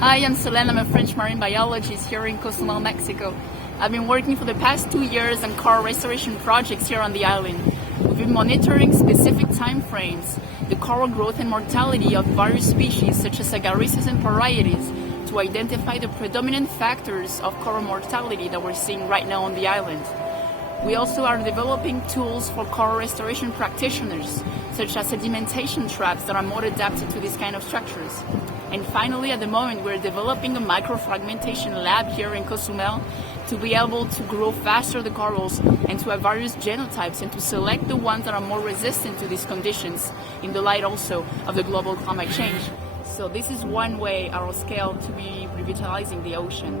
Hi, I'm Solène. I'm a French marine biologist here in Cozumel, Mexico. I've been working for the past 2 years on coral restoration projects here on the island. We've been monitoring specific time frames, the coral growth and mortality of various species such as agaricus and parietes to identify the predominant factors of coral mortality that we're seeing right now on the island. We also are developing tools for coral restoration practitioners, such as sedimentation traps that are more adapted to these kind of structures. And finally, at the moment, we're developing a microfragmentation lab here in Cozumel to be able to grow faster the corals and to have various genotypes and to select the ones that are more resistant to these conditions in the light also of the global climate change. So this is one way at our scale to be revitalizing the ocean.